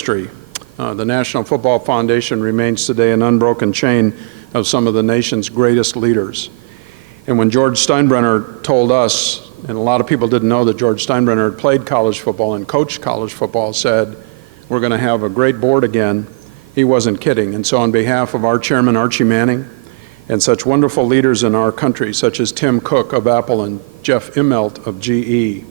history. The National Football Foundation remains today an unbroken chain of some of the nation's greatest leaders. And when George Steinbrenner told us, and a lot of people didn't know that George Steinbrenner had played college football and coached college football, said, we're going to have a great board again, he wasn't kidding. And so on behalf of our chairman, Archie Manning, and such wonderful leaders in our country, such as Tim Cook of Apple and Jeff Immelt of GE,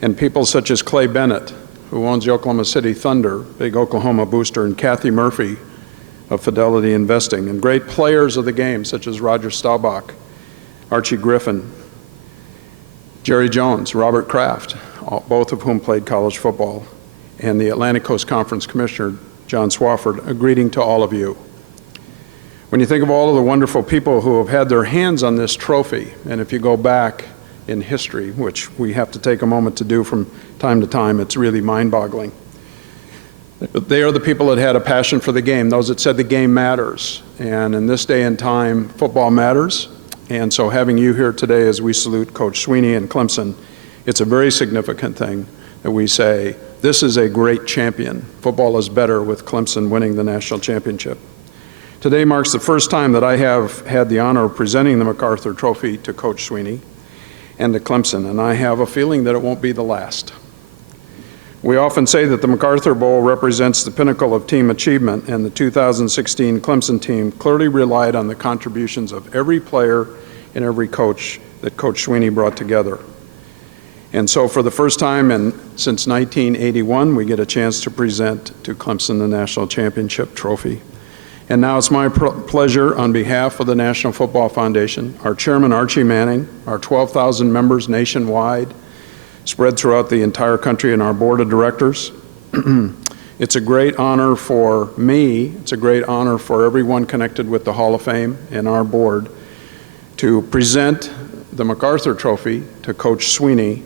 and people such as Clay Bennett, who owns the Oklahoma City Thunder, big Oklahoma booster, and Kathy Murphy of Fidelity Investing, and great players of the game such as Roger Staubach, Archie Griffin, Jerry Jones, Robert Kraft, both of whom played college football, and the Atlantic Coast Conference Commissioner, John Swofford, a greeting to all of you. When you think of all of the wonderful people who have had their hands on this trophy, and if you go back in history, which we have to take a moment to do from time to time, it's really mind-boggling. They are the people that had a passion for the game, those that said the game matters. And in this day and time, football matters. And so having you here today as we salute Coach Sweeney and Clemson, it's a very significant thing that we say, this is a great champion. Football is better with Clemson winning the national championship. Today marks the first time that I have had the honor of presenting the MacArthur Trophy to Coach Sweeney and to Clemson, and I have a feeling that it won't be the last. We often say that the MacArthur Bowl represents the pinnacle of team achievement, and the 2016 Clemson team clearly relied on the contributions of every player and every coach that Coach Sweeney brought together. And so for the first time since 1981, we get a chance to present to Clemson the national championship trophy. And now it's my pleasure on behalf of the National Football Foundation, our chairman Archie Manning, our 12,000 members nationwide, spread throughout the entire country, and our board of directors. It's a great honor for me, it's a great honor for everyone connected with the Hall of Fame and our board to present the MacArthur Trophy to Coach Sweeney.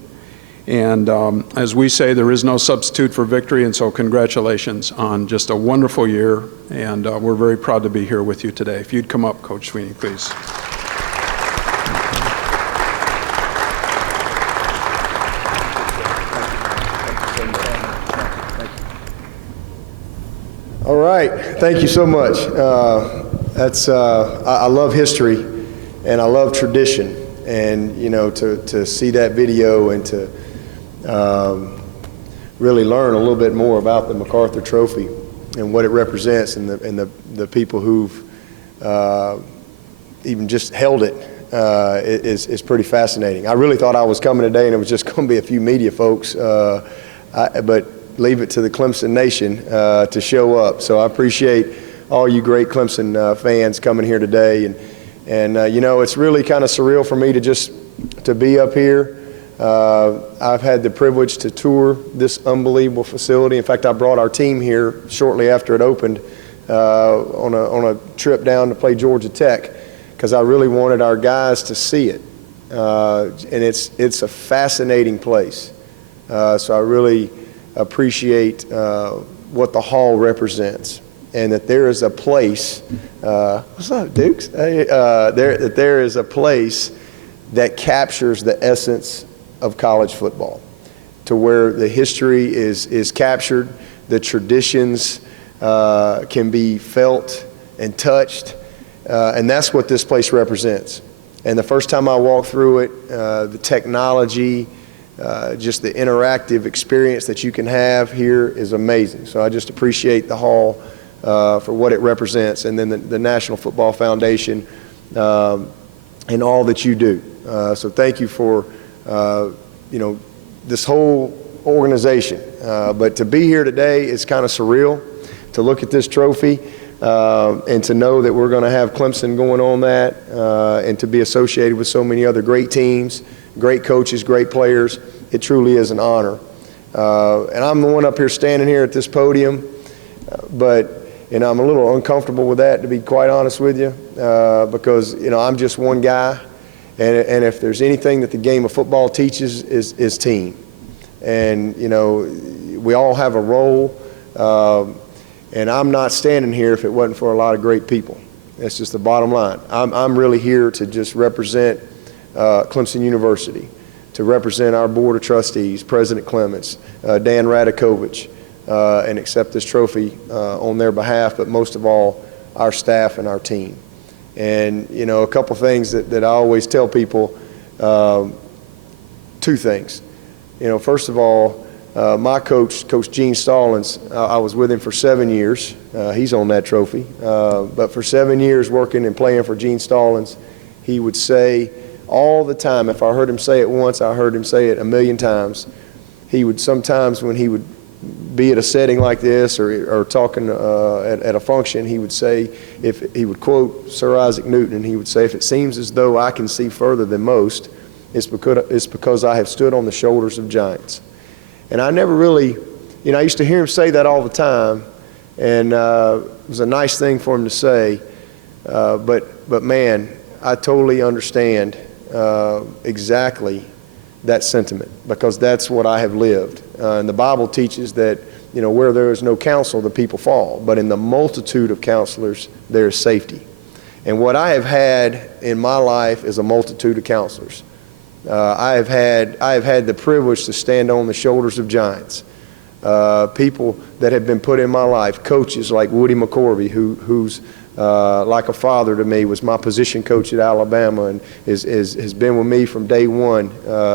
And as we say, there is no substitute for victory, and so congratulations on just a wonderful year, and we're very proud to be here with you today. If you'd come up, Coach Sweeney, please. All right, thank you so much. I love history, and I love tradition, and you know, to see that video and to really learn a little bit more about the MacArthur Trophy and what it represents, and the people who've even just held it is pretty fascinating. I really thought I was coming today and it was just going to be a few media folks, but leave it to the Clemson Nation to show up. So I appreciate all you great Clemson fans coming here today, and you know, it's really kind of surreal for me to be up here. I've had the privilege to tour this unbelievable facility. In fact, I brought our team here shortly after it opened on a trip down to play Georgia Tech, because I really wanted our guys to see it. And it's a fascinating place. So I really appreciate what the hall represents, and that there is a place, what's up, Dukes? That there is a place that captures the essence of college football, to where the history is captured, the traditions can be felt and touched, and that's what this place represents. And the first time I walked through it, the technology, just the interactive experience that you can have here is amazing. So I just appreciate the hall for what it represents, and then the National Football Foundation and all that you do. So thank you for you know, this whole organization. But to be here today is kind of surreal, to look at this trophy and to know that we're going to have Clemson going on that, and to be associated with so many other great teams, great coaches, great players. It truly is an honor. And I'm the one up here standing here at this podium, but you know, I'm a little uncomfortable with that, to be quite honest with you, because you know, I'm just one guy. And if there's anything that the game of football teaches is team. And, you know, we all have a role, and I'm not standing here if it wasn't for a lot of great people. That's just the bottom line. I'm really here to just represent Clemson University, to represent our Board of Trustees, President Clements, Dan Radakovich, and accept this trophy on their behalf, but most of all, our staff and our team. And, you know, a couple things that I always tell people, two things. You know, first of all, my coach, Coach Gene Stallings, I was with him for 7 years. He's on that trophy. But for 7 years working and playing for Gene Stallings, he would say all the time, if I heard him say it once, I heard him say it a million times. He would sometimes, when he would be at a setting like this or talking at a function, he would say, if he would quote Sir Isaac Newton, and he would say, if it seems as though I can see further than most, it's because I have stood on the shoulders of giants. And I never really, you know, I used to hear him say that all the time, and it was a nice thing for him to say, but man, I totally understand exactly that sentiment, because that's what I have lived. And the Bible teaches that, you know, where there is no counsel, the people fall, but in the multitude of counselors, there is safety. And what I have had in my life is a multitude of counselors. I have had the privilege to stand on the shoulders of giants. People that have been put in my life, coaches like Woody McCorvey, who's like a father to me, was my position coach at Alabama and has been with me from day one,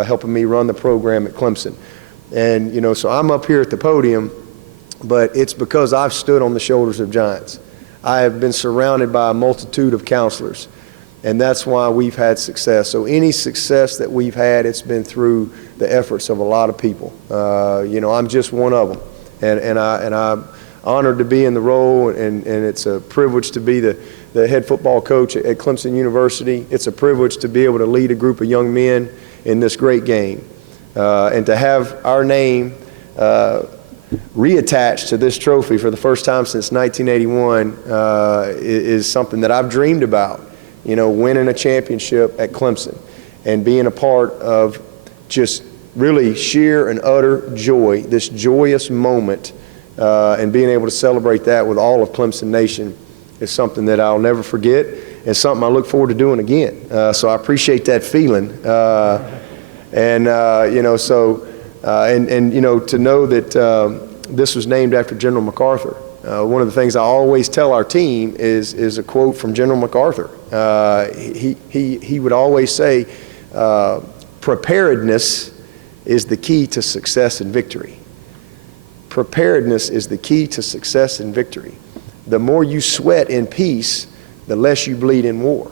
helping me run the program at Clemson. And, you know, so I'm up here at the podium, but it's because I've stood on the shoulders of giants. I have been surrounded by a multitude of counselors, and that's why we've had success. So any success that we've had, it's been through the efforts of a lot of people. You know, I'm just one of them, and I'm honored to be in the role, and it's a privilege to be the head football coach at Clemson University. It's a privilege to be able to lead a group of young men in this great game, and to have our name reattached to this trophy for the first time since 1981 is something that I've dreamed about. You know, winning a championship at Clemson and being a part of just really sheer and utter joy, this joyous moment, and being able to celebrate that with all of Clemson Nation is something that I'll never forget, and something I look forward to doing again. So I appreciate that feeling. You know, so, you know, to know that this was named after General MacArthur. One of the things I always tell our team is a quote from General MacArthur. He would always say, preparedness is the key to success and victory. Preparedness is the key to success and victory. The more you sweat in peace, the less you bleed in war.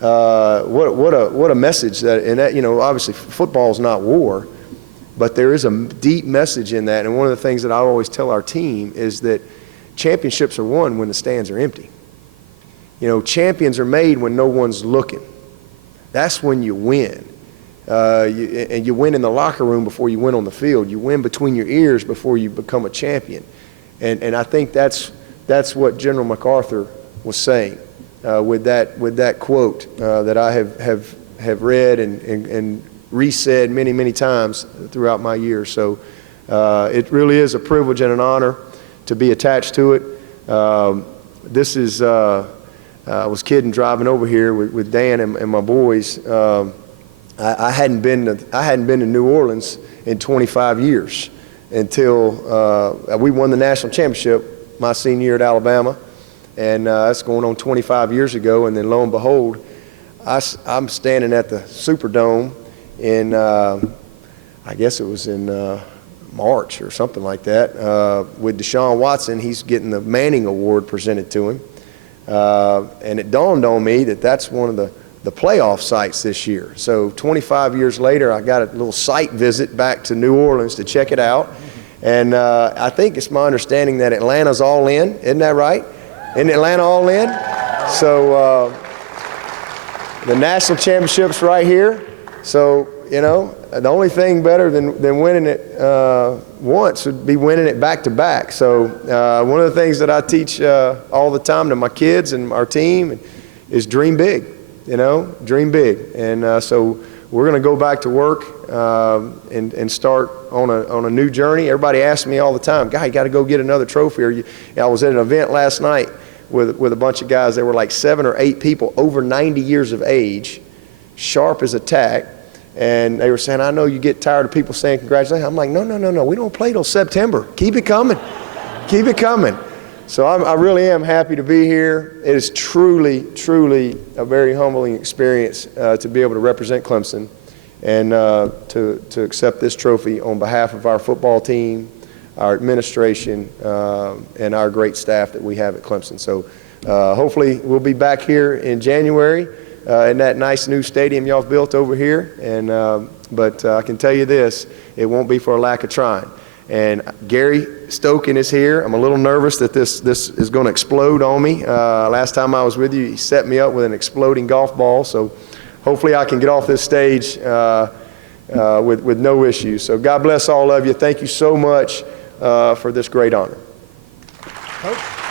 What a message that, and that, you know, obviously football is not war, but there is a deep message in that. And one of the things that I always tell our team is that championships are won when the stands are empty. You know, champions are made when no one's looking. That's when you win. And you win in the locker room before you win on the field. You win between your ears before you become a champion. And I think that's what General MacArthur was saying with that quote that I have read and re-said many, many times throughout my years. So it really is a privilege and an honor to be attached to it. This is, I was kidding driving over here with Dan and my boys. I hadn't been to New Orleans in 25 years until we won the national championship my senior year at Alabama, and that's going on 25 years ago. And then lo and behold, I'm standing at the Superdome in I guess it was in March or something like that with Deshaun Watson. He's getting the Manning Award presented to him, and it dawned on me that that's one of the playoff sites this year. So 25 years later, I got a little site visit back to New Orleans to check it out. And I think it's my understanding that Atlanta's all in. Isn't that right? Isn't Atlanta all in? So the national championship's right here. So, you know, the only thing better than winning it once would be winning it back to back. So one of the things that I teach all the time to my kids and our team is dream big. You know, dream big. And so we're going to go back to work and start on a new journey. Everybody asks me all the time, "Guy, you got to go get another trophy." I was at an event last night with a bunch of guys. There were like 7 or 8 people over 90 years of age, sharp as a tack. And they were saying, I know you get tired of people saying congratulations. I'm like, no, we don't play till September. Keep it coming. Keep it coming. So I really am happy to be here. It is truly, truly a very humbling experience to be able to represent Clemson and to accept this trophy on behalf of our football team, our administration, and our great staff that we have at Clemson. So hopefully we'll be back here in January in that nice new stadium y'all have built over here. But I can tell you this, it won't be for a lack of trying. And Gary Stokin is here. I'm a little nervous that this is going to explode on me. Last time I was with you, he set me up with an exploding golf ball. So hopefully I can get off this stage with no issues. So God bless all of you. Thank you so much for this great honor.